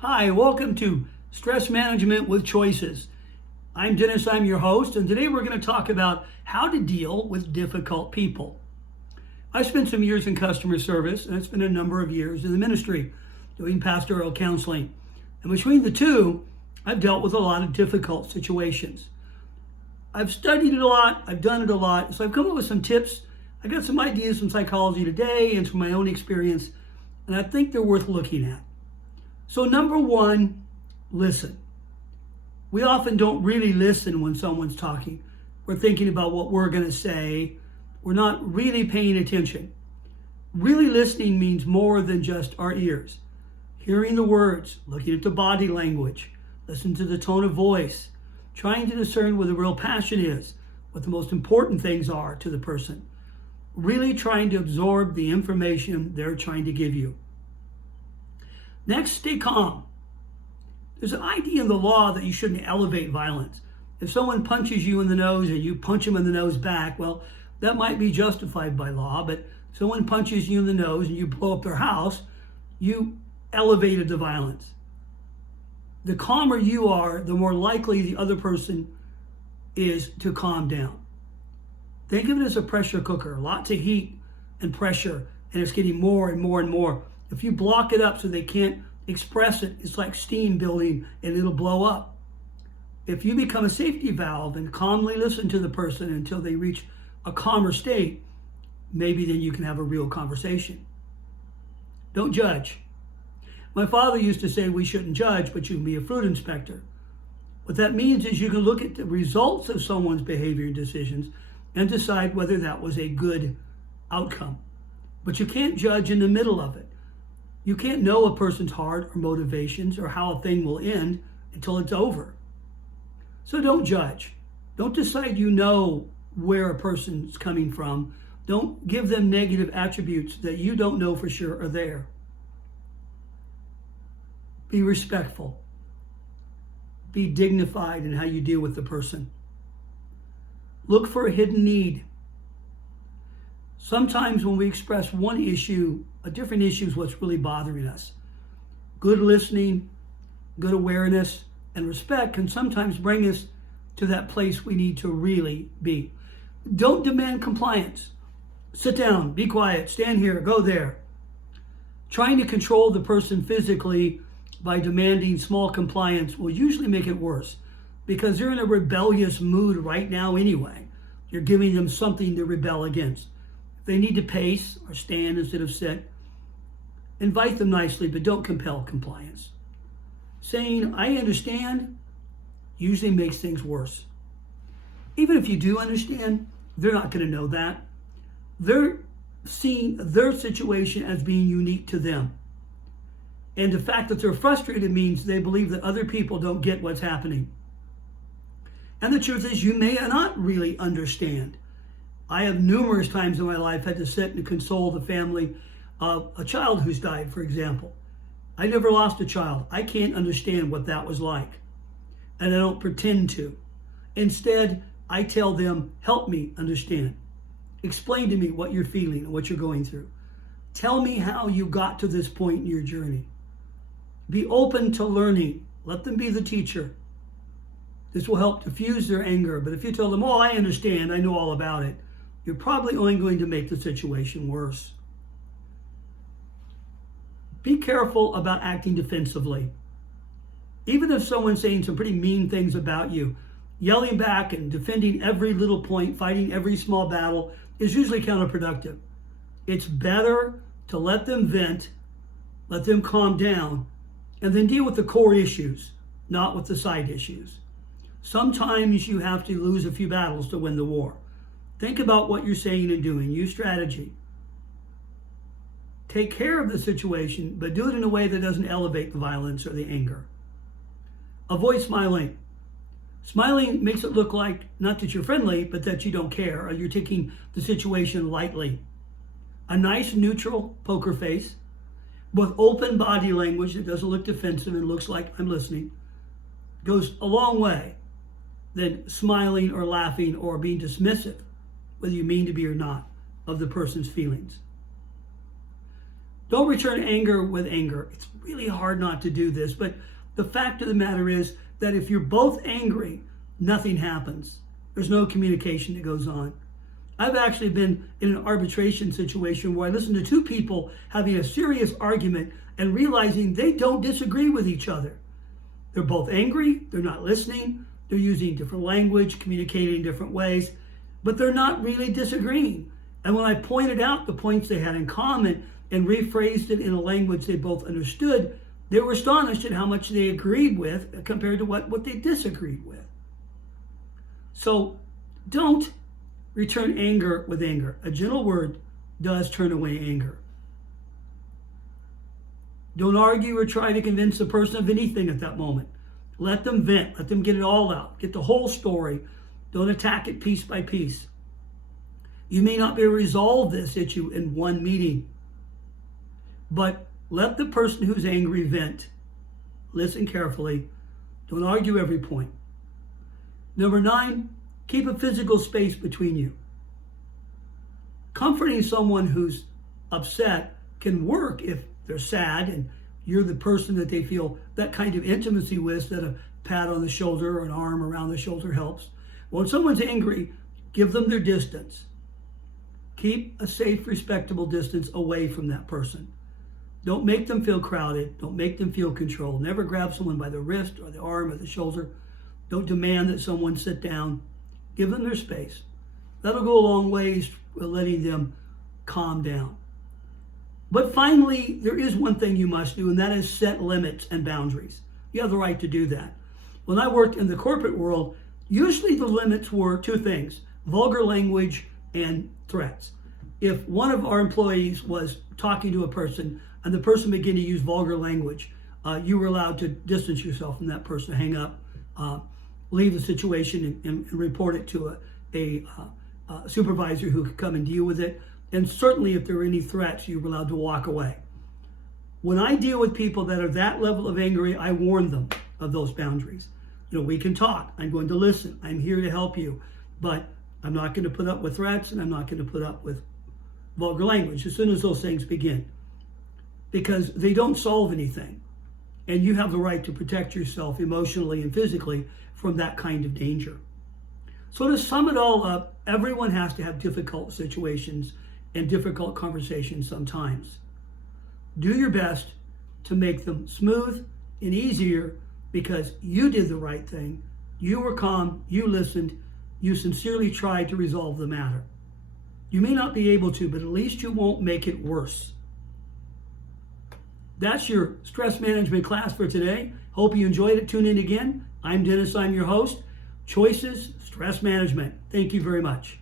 Hi, welcome to Stress Management with Choices. I'm Dennis, I'm your host, and today we're going to talk about how to deal with difficult people. I spent some years in customer service, and I spent a number of years in the ministry doing pastoral counseling. And between the two, I've dealt with a lot of difficult situations. I've studied it a lot, I've done it a lot, so I've come up with some tips. I got some ideas from psychology today and from my own experience, and I think they're worth looking at. So number one, listen. We often don't really listen when someone's talking. We're thinking about what we're going to say. We're not really paying attention. Really listening means more than just our ears. Hearing the words, looking at the body language, listen to the tone of voice, trying to discern where the real passion is, what the most important things are to the person. Really trying to absorb the information they're trying to give you. Next, stay calm. There's an idea in the law that you shouldn't elevate violence. If someone punches you in the nose and you punch them in the nose back, well, that might be justified by law, but if someone punches you in the nose and you blow up their house, you elevated the violence. The calmer you are, the more likely the other person is to calm down. Think of it as a pressure cooker, lots of heat and pressure, and it's getting more and more and more. If you block it up so they can't express it, it's like steam building and it'll blow up. If you become a safety valve and calmly listen to the person until they reach a calmer state, maybe then you can have a real conversation. Don't judge. My father used to say we shouldn't judge, but you can be a fruit inspector. What that means is you can look at the results of someone's behavior and decisions and decide whether that was a good outcome. But you can't judge in the middle of it. You can't know a person's heart or motivations or how a thing will end until it's over. So don't judge. Don't decide you know where a person's coming from. Don't give them negative attributes that you don't know for sure are there. Be respectful. Be dignified in how you deal with the person. Look for a hidden need. Sometimes when we express one issue, a different issue is what's really bothering us. Good listening, good awareness, and respect can sometimes bring us to that place we need to really be. Don't demand compliance. Sit down, be quiet, stand here, go there. Trying to control the person physically by demanding small compliance will usually make it worse because they're in a rebellious mood right now anyway. You're giving them something to rebel against. They need to pace or stand instead of sit. Invite them nicely, but don't compel compliance. Saying, I understand, usually makes things worse. Even if you do understand, they're not going to know that. They're seeing their situation as being unique to them. And the fact that they're frustrated means they believe that other people don't get what's happening. And the truth is, you may not really understand. I have numerous times in my life had to sit and console the family of a child who's died, for example. I never lost a child. I can't understand what that was like. And I don't pretend to. Instead, I tell them, help me understand. Explain to me what you're feeling and what you're going through. Tell me how you got to this point in your journey. Be open to learning. Let them be the teacher. This will help diffuse their anger. But if you tell them, oh, I understand, I know all about it, you're probably only going to make the situation worse. Be careful about acting defensively. Even if someone's saying some pretty mean things about you, yelling back and defending every little point, fighting every small battle is usually counterproductive. It's better to let them vent, let them calm down, and then deal with the core issues, not with the side issues. Sometimes you have to lose a few battles to win the war. Think about what you're saying and doing. Use strategy. Take care of the situation, but do it in a way that doesn't elevate the violence or the anger. Avoid smiling. Smiling makes it look like not that you're friendly, but that you don't care or you're taking the situation lightly. A nice neutral poker face with open body language that doesn't look defensive and looks like I'm listening goes a long way than smiling or laughing or being dismissive, whether you mean to be or not, of the person's feelings. Don't return anger with anger. It's really hard not to do this, but the fact of the matter is that if you're both angry, nothing happens. There's no communication that goes on. I've actually been in an arbitration situation where I listened to two people having a serious argument and realizing they don't disagree with each other. They're both angry, they're not listening, they're using different language, communicating in different ways, but they're not really disagreeing. And when I pointed out the points they had in common and rephrased it in a language they both understood, they were astonished at how much they agreed with compared to what they disagreed with. So don't return anger with anger. A gentle word does turn away anger. Don't argue or try to convince the person of anything at that moment. Let them vent. Let them get it all out. Get the whole story. Don't attack it piece by piece. You may not be able to resolve this issue in one meeting, but let the person who's angry vent. Listen carefully. Don't argue every point. Number 9, keep a physical space between you. Comforting someone who's upset can work if they're sad and you're the person that they feel that kind of intimacy with, that a pat on the shoulder or an arm around the shoulder helps. When someone's angry, give them their distance. Keep a safe, respectable distance away from that person. Don't make them feel crowded. Don't make them feel controlled. Never grab someone by the wrist or the arm or the shoulder. Don't demand that someone sit down. Give them their space. That'll go a long ways with letting them calm down. But finally, there is one thing you must do, and that is set limits and boundaries. You have the right to do that. When I worked in the corporate world, usually the limits were 2 things: vulgar language and threats. If one of our employees was talking to a person and the person began to use vulgar language, you were allowed to distance yourself from that person, hang up, leave the situation and report it to a supervisor who could come and deal with it. And certainly if there were any threats, you were allowed to walk away. When I deal with people that are that level of angry, I warn them of those boundaries. We can talk. I'm going to listen. I'm here to help you. But I'm not going to put up with threats, and I'm not going to put up with vulgar language as soon as those things begin. Because they don't solve anything. And you have the right to protect yourself emotionally and physically from that kind of danger. So to sum it all up, everyone has to have difficult situations and difficult conversations sometimes. Do your best to make them smooth and easier because you did the right thing. You were calm, you listened, you sincerely tried to resolve the matter. You may not be able to, but at least you won't make it worse. That's your stress management class for today. Hope you enjoyed it. Tune in again. I'm Dennis. I'm your host. Choices, Stress Management. Thank you very much.